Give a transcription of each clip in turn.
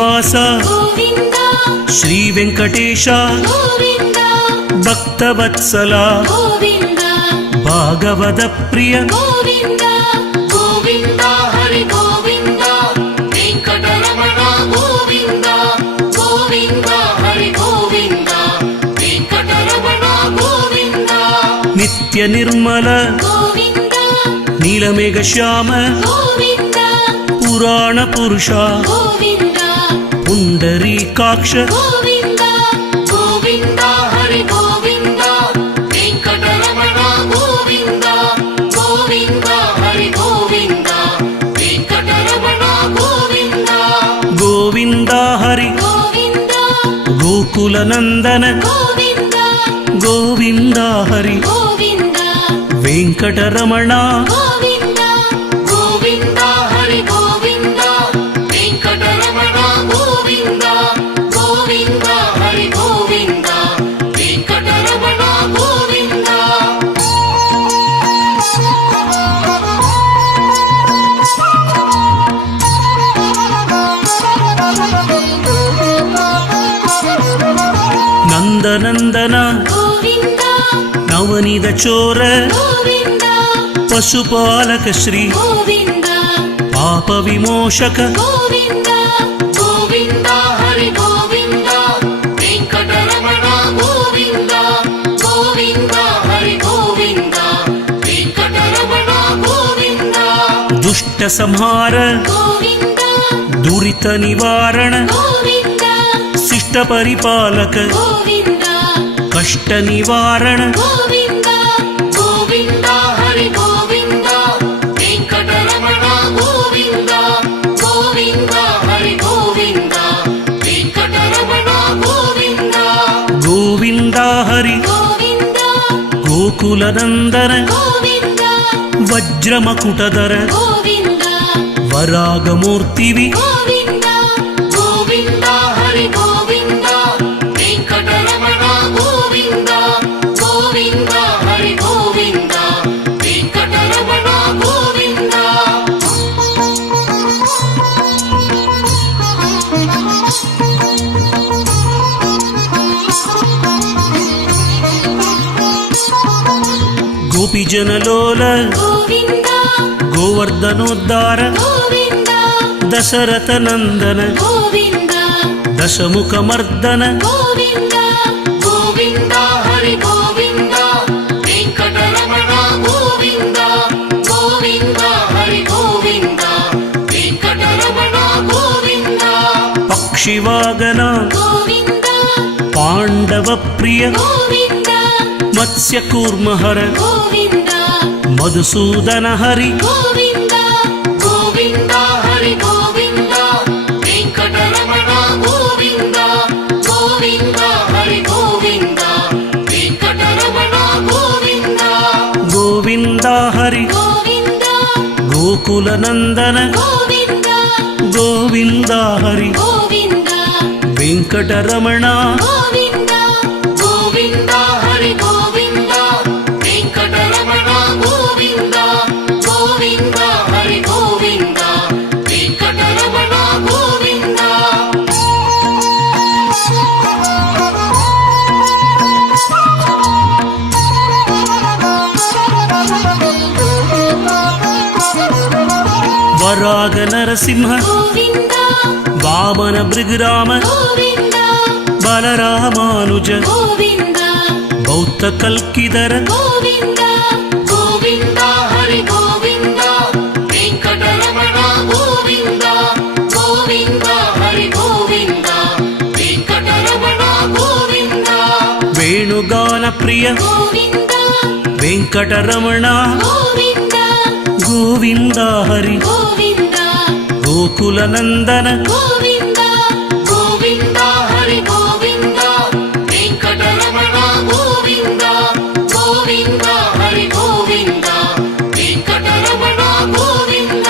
ಶ್ರೀನಿವಾಸ ಗೋವಿಂದ ಶ್ರೀ ವೆಂಕಟೇಶ ಗೋವಿಂದ ಭಕ್ತವತ್ಸಲ ಗೋವಿಂದ ಭಾಗವತ ಪ್ರಿಯ ಗೋವಿಂದ ಗೋವಿಂದ ಹರಿ ಗೋವಿಂದ ವೆಂಕಟರಮಣ ಗೋವಿಂದ ಗೋವಿಂದ ಹರಿ ಗೋವಿಂದ ವೆಂಕಟರಮಣ ಗೋವಿಂದ ನಿತ್ಯ ನಿರ್ಮಲ ಗೋವಿಂದ ನೀಲಮೇಘ ಶ್ಯಾಮ ಗೋವಿಂದ ಪುರಾಣ ಪುರುಷ ಗೋವಿಂದ ಪುಂಡರೀಕಾಕ್ಷ ಗೋವಿಂದ ಗೋವಿಂದ ಹರಿ ಗೋವಿಂದ ವೆಂಕಟರಮಣ ಗೋವಿಂದ ಗೋವಿಂದ ಹರಿ ಗೋವಿಂದ ವೆಂಕಟರಮಣ ಗೋವಿಂದ ಗೋವಿಂದ ಹರಿ ಗೋವಿಂದ ಗೋಕುಲ ನಂದನ ಗೋವಿಂದ ಗೋವಿಂದ ಹರಿ ಗೋವಿಂದ ವೆಂಕಟರಮಣ ಗೋವಿಂದ ಗೋವಿಂದ ಹರಿ ಗೋವಿಂದ ವೆಂಕಟರಮಣ ಗೋವಿಂದ ಗೋವಿಂದ ಹರಿ ಗೋವಿಂದ ವೆಂಕಟರಮಣ ಗೋವಿಂದ ನಂದನಂದನ ಗೋವಿಂದ ನವನಿದ ಚೋರ ಗೋವಿಂದ ಪಶುಪಾಲಕ ಶ್ರೀ ಗೋವಿಂದ ಪಾಪ ವಿಮೋಷಕ ಗೋವಿಂದ ಗೋವಿಂದ ಹರಿ ಗೋವಿಂದ ವೆಂಕಟರಮಣ ಗೋವಿಂದ ಗೋವಿಂದ ಹರಿ ಗೋವಿಂದ ವೆಂಕಟರಮಣ ಗೋವಿಂದ ದುಷ್ಟ ಸಂಹಾರ ಗೋವಿಂದ ದುರಿತ ನಿವಾರಣ ಗೋವಿಂದ ಶಿಷ್ಟ ಪರಿಪಾಲಕ ಗೋವಿಂದ ಕಷ್ಟ ನಿವಾರಣ ಗೋವಿಂದ ಗೋವಿಂದ ಹರಿ ಗೋವಿಂದ ವೆಂಕಟರಮಣ ಗೋವಿಂದ ಗೋವಿಂದ ಹರಿ ಗೋವಿಂದ ವೆಂಕಟರಮಣ ಗೋವಿಂದ ಗೋವಿಂದ ಹರಿ ಗೋವಿಂದ ಗೋಕುಲ ನಂದನ ಗೋವಿಂದ ವಜ್ರ ಮಕುಟಧರ ಗೋವಿಂದ ವರಾಗಮೂರ್ತಿವಿ ಗೋವಿಂದ ಗೋವಿಂದ ಹರಿ ಗೋವಿಂದ ವೆಂಕಟರಮಣ ಗೋವಿಂದ ಗೋವಿಂದ ಹರಿ ಗೋವಿಂದ ವೆಂಕಟರಮಣ ಗೋವಿಂದ ಗೋಪಿಜನಲೋಲ ಗೋವಿಂದ ಗೋವರ್ಧನೋದ್ಧಾರ ಗೋವಿಂದ ದಶರಥ ನಂದನ ಗೋವಿಂದ ದಶಮುಖ ಮರ್ದನ ಗೋವಿಂದ ಗೋವಿಂದ ಹರಿ ಗೋವಿಂದ ವೆಂಕಟರಮಣ ಗೋವಿಂದ ಗೋವಿಂದ ಹರಿ ಗೋವಿಂದ ವೆಂಕಟರಮಣ ಗೋವಿಂದ ಪಕ್ಷಿವಾಗನ ಗೋವಿಂದ ಪಾಂಡವ ಪ್ರಿಯ ಗೋವಿಂದ ಮತ್ಸ್ಯ ಕೂರ್ಮಹರ ಗೋವಿಂದ ಮಧುಸೂದನ ಹರಿ ಗೋವಿಂದ ಗೋವಿಂದ ಹರಿ ಗೋವಿಂದ ವೆಂಕಟರಮಣ ಗೋವಿಂದ ಗೋವಿಂದ ಹರಿ ಗೋವಿಂದ ವೆಂಕಟರಮಣ ಗೋವಿಂದ ಗೋವಿಂದ ಹರಿ ಗೋವಿಂದ ಗೋಕುಲ ನಂದನ ಗೋವಿಂದ ಗೋವಿಂದ ಹರಿ ಗೋವಿಂದ ವೆಂಕಟರಮಣ ಗೋವಿಂದ ಗೋವಿಂದ ಹರಿ ಗೋವಿಂದ ವೆಂಕಟರಮಣ ಗೋವಿಂದ ಗೋವಿಂದ ಹರಿ ಗೋವಿಂದ ವೆಂಕಟರಮಣ ಗೋವಿಂದ ವರಾಗ ನರಸಿಂಹ ಗೋವಿಂದ ವಾಮನ ಭೃಗರಾಮ ಗೋವಿಂದ ಬಲರಾಮಾನುಜ ಗೋವಿಂದ ಬೌದ್ಧ ಕಲ್ಕಿದರ ಗೋವಿಂದ ಗೋವಿಂದ ಹರಿ ಗೋವಿಂದ ವೆಂಕಟರಮಣ ಗೋವಿಂದ ಗೋವಿಂದ ಹರಿ ಗೋವಿಂದ ವೆಂಕಟರಮಣ ಗೋವಿಂದ ವೇಣುಗಾನ ಪ್ರಿಯ ಗೋವಿಂದ ವೆಂಕಟರಮಣ ಗೋವಿಂದ ಗೋವಿಂದ ಹರಿ ಗೋವಿಂದ ಗೋಕುಲ ನಂದನ ಗೋವಿಂದ ಗೋವಿಂದ ಹರಿ ಗೋವಿಂದ ವೆಂಕಟರಮಣ ಗೋವಿಂದ ಗೋವಿಂದ ಹರಿ ಗೋವಿಂದ ವೆಂಕಟರಮಣ ಗೋವಿಂದ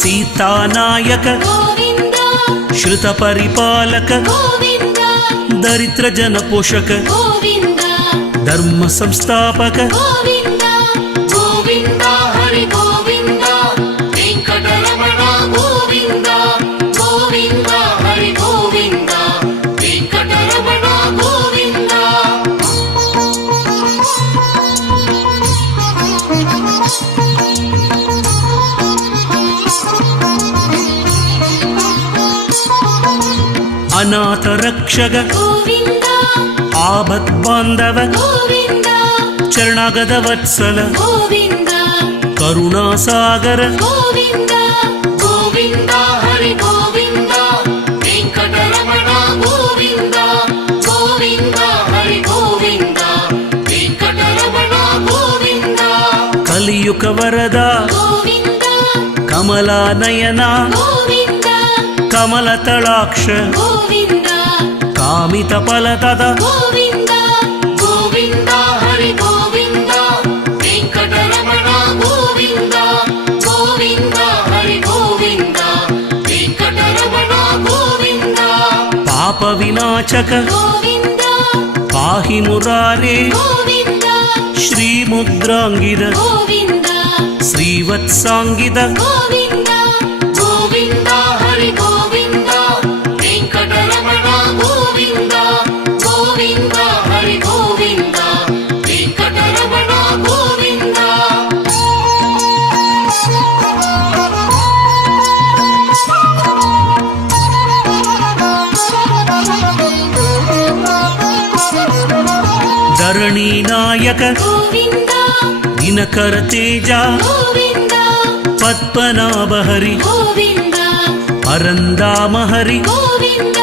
ಸೀತಾನಾಯಕ ಗೋವಿಂದ ಶ್ರುತ ಪರಿಪಾಲಕ ಗೋವಿಂದ ದರಿದ್ರ ಜನ ಪೋಷಕ ಗೋವಿಂದ ಧರ್ಮ ಸಂಸ್ಥಾಪಕ ಗೋವಿಂದ ಗೋವಿಂದ ಹರಿ ಗೋವಿಂದ ವೆಂಕಟರಮಣ ಗೋವಿಂದ ಗೋವಿಂದ ಹರಿ ಅನಾಥ ರಕ್ಷಕ ಗೋವಿಂದ ಆಪತ್ ಬಾಂಧವ ಗೋವಿಂದ ಚರಣಾಗದ ವತ್ಸಲ ಗೋವಿಂದ ಕರುಣಾಸಾಗರ ಗೋವಿಂದ ಗೋವಿಂದ ಹರಿ ಗೋವಿಂದ ವೆಂಕಟರಮಣ ಗೋವಿಂದ ಗೋವಿಂದ ಹರಿ ಗೋವಿಂದ ವೆಂಕಟರಮಣ ಗೋವಿಂದ ಕಲಿಯುಗ ವರದ ಗೋವಿಂದ ಕಮಲಾನಯನ ಗೋವಿಂದ ಕಮಲತಳಾಕ್ಷ ಗೋವಿಂದ ಕಾಮಿತ ಫಲತದ ಗೋವಿಂದ ಗೋವಿಂದ ಹರಿ ಗೋವಿಂದ ವೆಂಕಟರಮಣ ಗೋವಿಂದ ಗೋವಿಂದ ಹರಿ ಗೋವಿಂದ ವೆಂಕಟರಮಣ ಗೋವಿಂದ ಪಾಪ ವಿನಾಶಕ ಗೋವಿಂದ ಪಾಹಿ ಮುರಾರೇ ಗೋವಿಂದ ಶ್ರೀ ಮುದ್ರಾಂಗಿದ ಗೋವಿಂದ ಶ್ರೀವತ್ಸಾಂಗಿದ ಗೋವಿಂದ ಗೋವಿಂದ ಹರಿ ಗೋವಿಂದ ವೆಂಕಟರಮಣ ಗೋವಿಂದ ಗೋವಿಂದ ಹರಿ ಗೋವಿಂದ ವೆಂಕಟರಮಣ ಗೋವಿಂದ ಧರಣಿ ನಾಯಕ ಗೋವಿಂದ ದಿನಕರ ತೇಜ ಗೋವಿಂದ ಪದ್ಮನಾಭ ಹರಿ ಗೋವಿಂದ ಪರಂದಾಮ ಹರಿ ಗೋವಿಂದ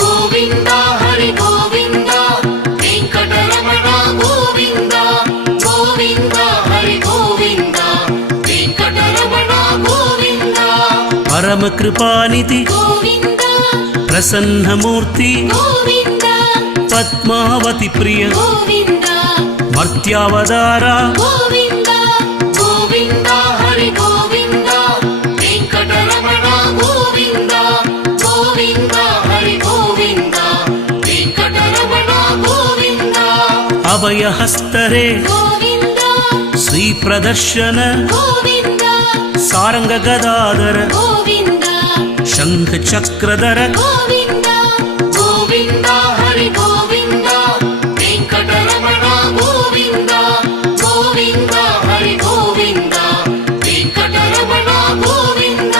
ಗೋವಿಂದ ಹರಿ ಗೋವಿಂದ ವೆಂಕಟರಮಣ ಗೋವಿಂದ ಗೋವಿಂದ ಹರಿ ಗೋವಿಂದ ವೆಂಕಟರಮಣ ಗೋವಿಂದ ಪರಮ ಕೃಪಾನಿಧಿ ಗೋವಿಂದ ಪ್ರಸನ್ನ ಮೂರ್ತಿ ಗೋವಿಂದ ಪದ್ಮಾವತಿ ಪ್ರಿಯ ಗೋವಿಂದ ಮರ್ತ್ಯಾವತಾರ ಗೋವಿಂದ ಗೋವಿಂದ ಹರಿ ಗೋವಿಂದ ವೆಂಕಟರಮಣ ಗೋವಿಂದ ಗೋವಿಂದ ಹರಿ ಗೋವಿಂದ ವೆಂಕಟರಮಣ ಗೋವಿಂದ ಅಭಯ ಹಸ್ತರೇ ಗೋವಿಂದ ಶ್ರೀ ಪ್ರದರ್ಶನ ಗೋವಿಂದ ಸಾರಂಗ ಗದಾಧರ ಗೋವಿಂದ ಶಂಖ ಚಕ್ರಧರ ಗೋವಿಂದ ಗೋವಿಂದ ಹರಿ ಗೋವಿಂದ ವೆಂಕಟರಮಣ ಗೋವಿಂದ ಗೋವಿಂದ ಹರಿ ಗೋವಿಂದ ವೆಂಕಟರಮಣ ಗೋವಿಂದ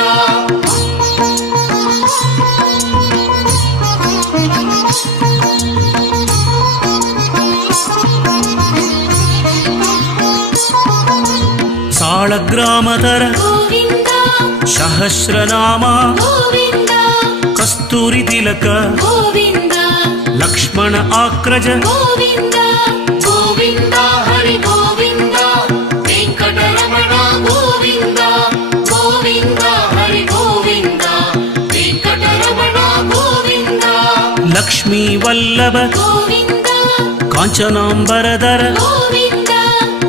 ಸಾಳಗ್ರಾಮಧರ ಗೋವಿಂದ ಸಹಸ್ರನಾಮ ಗೋವಿಂದ ಕಸ್ತೂರಿ ತಿಲಕ ಗೋವಿಂದ ಲಕ್ಷ್ಮಣ ಆಕ್ರಜ ಗೋವಿಂದ ಗೋವಿಂದ ಹರಿ ಗೋವಿಂದ ವೆಂಕಟರಮಣ ಗೋವಿಂದ ಗೋವಿಂದ ಹರಿ ಗೋವಿಂದ ವೆಂಕಟರಮಣ ಗೋವಿಂದ ಲಕ್ಷ್ಮೀ ವಲ್ಲಭ ಗೋವಿಂದ ಕಾಂಚನಾಂಬರಧರ ಗೋವಿಂದ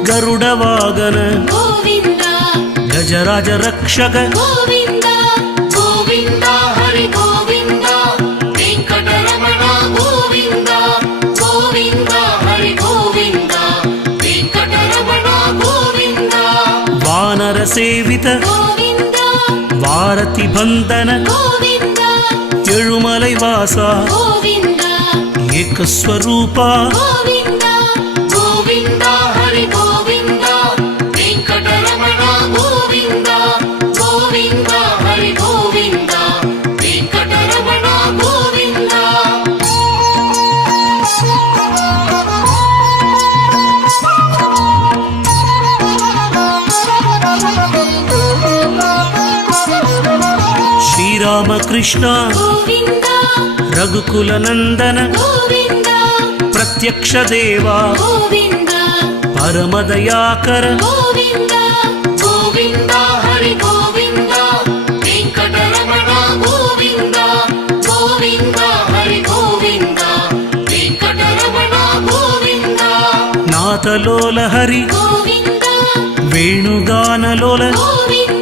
ಗರುಡ ವಾಗನ ಗೋವಿಂದ ಗಜರಾಜ ರಕ್ಷಕ ಗೋವಿಂದ ಗೋವಿಂದ ಹರಿ ಗೋವಿಂದ ವೆಂಕಟರಮಣ ಗೋವಿಂದ ಗೋವಿಂದ ಹರಿ ಗೋವಿಂದ ವೆಂಕಟರಮಣ ಗೋವಿಂದ ವಾನರ ಸೇವಿತ ಗೋವಿಂದ ವಾರತಿ ಬಂಧನ ಗೋವಿಂದ ಏಳುಮಲೈ ವಾಸ ಗೋವಿಂದ ಏಕಸ್ವರೂಪ ಗೋವಿಂದ ಗೋವಿಂದ ಹರಿ ಗೋವಿಂದ ವೆಂಕಟರಮಣ ಗೋವಿಂದ ಗೋವಿಂದ ಹರಿ ಗೋವಿಂದ ವೆಂಕಟರಮಣ ಗೋವಿಂದ ಶ್ರೀರಾಮಕೃಷ್ಣ ಗೋವಿಂದ ರಘುಕುಲ ನಂದನ ಗೋವಿಂದ ಪ್ರತ್ಯಕ್ಷ ದೇವ ಗೋವಿಂದ ಪರಮದಯಾಕರ ಗೋವಿಂದ ಗೋವಿಂದ ಹರಿ ಗೋವಿಂದ ವೆಂಕಟರಮಣ ಗೋವಿಂದ ಗೋವಿಂದ ಹರಿ ಗೋವಿಂದ ವೆಂಕಟರಮಣ ಗೋವಿಂದ ನಾಥಲೋಲ ಹರಿ ಗೋವಿಂದ ವೇಣುಗಾನಲೋಲ ಗೋವಿಂದ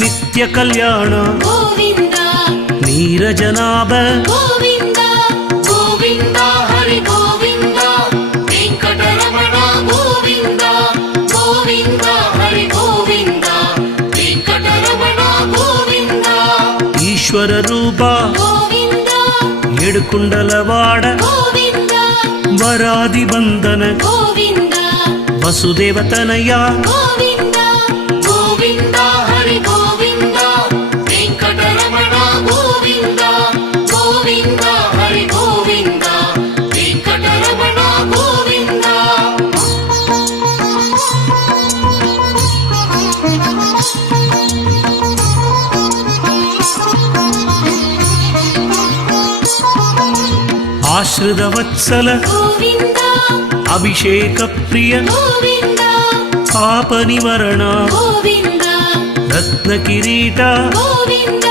ನಿತ್ಯ ಕಲ್ಯಾಣ ಗೋವಿಂದ ನೀರಜನಾಭ ಗೋವಿಂದ ಗೋವಿಂದ ಹರಿ ಗೋವಿಂದ ವೆಂಕಟರಮಣ ಗೋವಿಂದ ಗೋವಿಂದ ಹರಿ ಗೋವಿಂದ ವೆಂಕಟರಮಣ ಗೋವಿಂದ ಈಶ್ವರ ರೂಪ ಗೋವಿಂದ ಏಡುಕುಂಡಲವಾಡ ಗೋವಿಂದ ವರಾದಿ ಬಂಧನ ಗೋವಿಂದ ವಸುದೇವತನಯ ಗೋವಿಂದ ಗೋವಿಂದ ಹರಿ ಗೋವಿಂದ ವೆಂಕಟರಮಣ ಗೋವಿಂದ ಗೋವಿಂದ ఆశ్రిత వత్సల గోవింద అభిషేక ప్రియ గోవింద పాప నివరణ గోవింద రత్న కిరీట గోవింద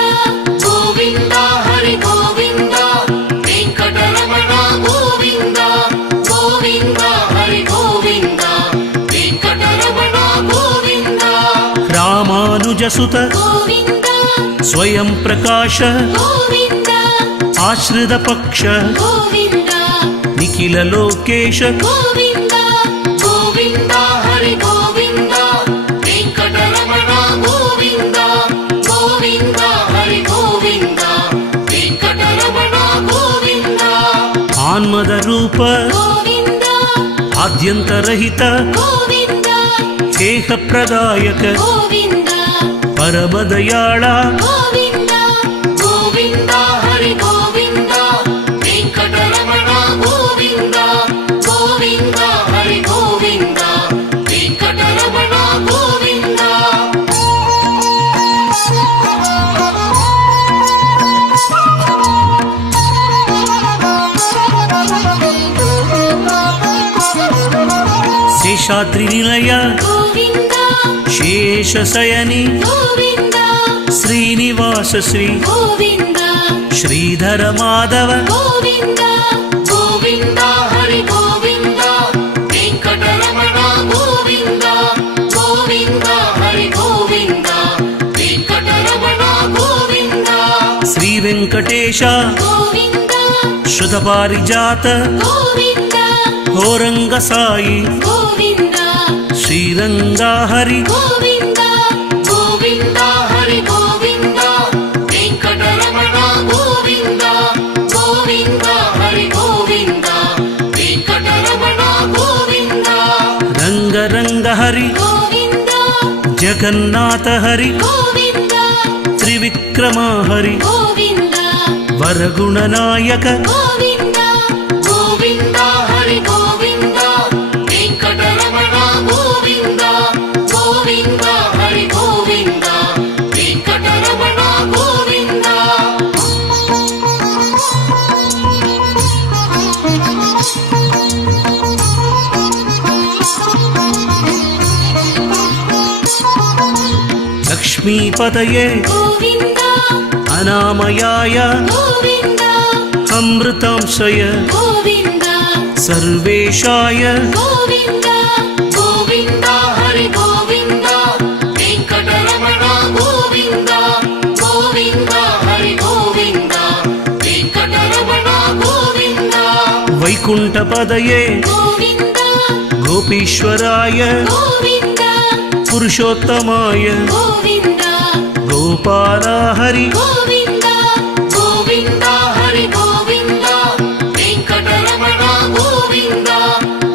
గోవింద హరి గోవింద వెంకటరమణ గోవింద గోవింద హరి గోవింద వెంకటరమణ గోవింద రామానుజసుత గోవింద స్వయం ప్రకాశ గోవింద ఆశ్రిత పక్ష గోవింద నిఖిల లోకేశ గోవింద గోవింద హరి గోవింద వెంకటరమణ గోవింద గోవింద హరి గోవింద వెంకటరమణ గోవింద ఆన్మద రూప గోవింద ఆద్యంతరహిత గోవింద ఏక ప్రదాయక గోవింద పరమదయాళ గోవింద గోవింద హరి గోవింద వెంకటరమణ గోవింద గోవింద హరి గోవింద వెంకటరమణ గోవింద శేషాద్రి నిలయ గోవింద శేషశయని గోవింద శ్రీనివాస శ్రీ గోవింద శ్రీధర మాధవ గోవింద గోవింద హరి గోవింద వెంకటరమణ గోవింద గోవింద హరి గోవింద వెంకటరమణ గోవింద శ్రీ వెంకటేశ గోవింద శృత పారిజాత గోవింద హోరంగ సాయి గోవింద శ్రీరంగా హరి గోవింద గోవింద హరి గోవింద వెంకటరమణ గోవింద గోవింద హరి గోవింద వెంకటరమణ గోవింద రంగ రంగ హరి గోవింద జగన్నాథ హరి గోవింద త్రివిక్రమ హరి గోవింద వరగుణనాయక గోవింద గోవింద హరి గోవింద వెంకటరమణ గోవింద గోవింద హరి గోవింద వెంకటరమణ గోవింద లక్ష్మీపతయే గోవింద అనామయాయ గోవింద అమృతాంశయ గోవింద సర్వేశాయ గోవింద గోవింద హరి గోవింద వెంకటరమణ గోవింద గోవింద హరి గోవింద వెంకటరమణ గోవింద వైకుంఠ పదయే గోవింద గోపీశ్వరాయ గోవింద పురుషోత్తమాయ గోవింద గోపాల హరి గోవింద గోవింద హరి గోవింద వెంకటరమణ గోవింద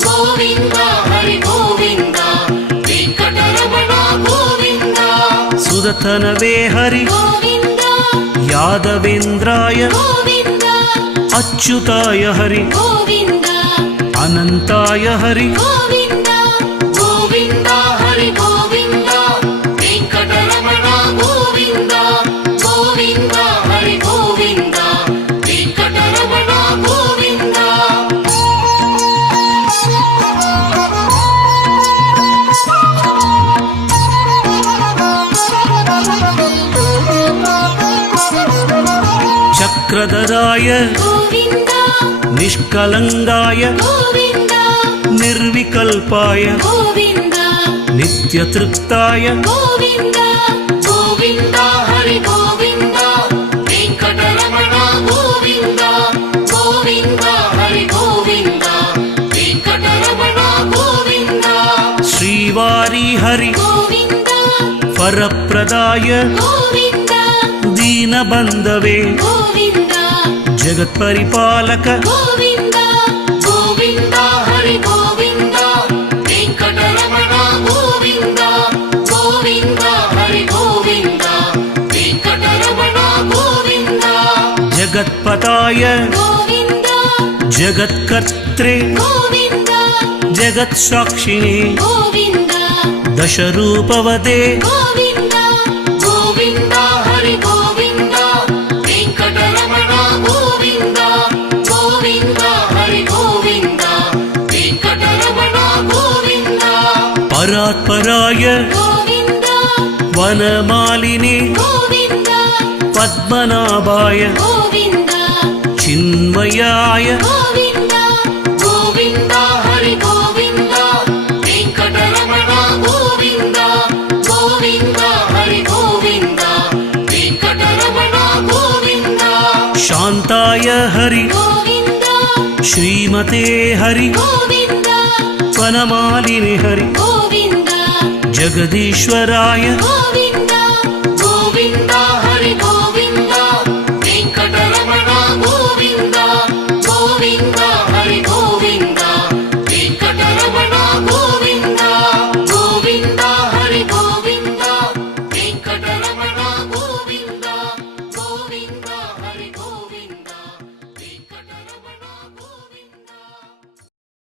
గోవింద హరి గోవింద వెంకటరమణ గోవింద సుదతనవే హరి గోవింద యాదవేంద్రాయ గోవింద అచ్యుతాయ హరి గోవింద అనంతాయ హరి గోవింద గోవింద హరి గోవింద వెంకటరమణ గోవింద గోవింద హరి గోవింద వెంకటరమణ గోవింద చక్రధరాయ గోవింద నిష్కలంగాయ గోవింద నిర్వికల్పాయ గోవింద నిత్యతృప్తాయ గోవింద గోవింద హరి గోవింద వెంకటరమణ గోవింద గోవింద హరి గోవింద వెంకటరమణ గోవింద శ్రీవారి హరి గోవింద వరప్రదాయ గోవింద దీనబంధవే గోవింద జగత్పరిపాలక గోవింద గోవింద హరి గోవింద వెంకటరమణ గోవింద గోవింద హరి గోవింద వెంకటరమణ గోవింద జగత్పతాయ గోవింద జగత్కర్త్రే గోవింద జగత్సాక్షిణే గోవింద దశరూపవదే గోవింద గోవింద హరి గోవింద వెంకటరమణ గోవింద గోవింద परात्पराय गोविन्द वनमालिने गोविन्द पद्मनाभाय गोविन्द चिन्मयाय गोविन्द गोविन्द हरि गोविन्द वेङ्कटरमण गोविन्द गोविन्द हरि गोविन्द वेङ्कटरमण गोविन्द शान्ताय हरि गोविन्द श्रीमते हरि गोविन्द वनमालिने हरि गोविन्द जगदीश्वराय गोविन्द